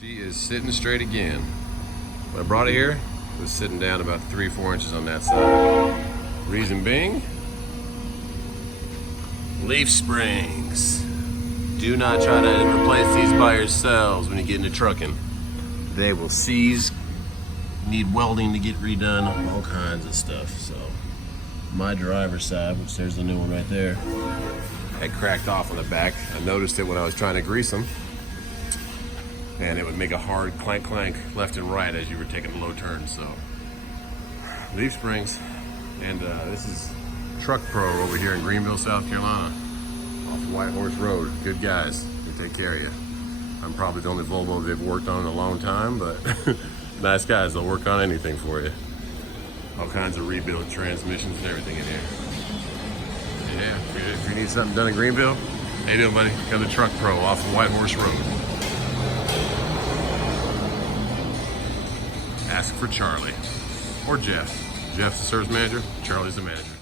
She is sitting straight again. When I brought it here, it was sitting down about 3-4 inches on that side. Reason being, leaf springs. Do not try to replace these by yourselves when you get into trucking. They will seize, need welding to get redone, all kinds of stuff. So my driver's side, which there's the new one right there, had cracked off on the back. I noticed it when I was trying to grease them, and it would make a hard clank clank left and right as you were taking a low turn. So leaf springs. And this is Truck Pro over here in Greenville, South Carolina, off White Horse Road. Good guys, they take care of you. I'm probably the only Volvo they've worked on in a long time, but nice guys, they'll work on anything for you. All kinds of rebuild transmissions and everything in here. Yeah, if you need something done in Greenville, how you doing, buddy? Come to Truck Pro off of White Horse Road. Ask for Charlie or Jeff. Jeff's the service manager, Charlie's the manager.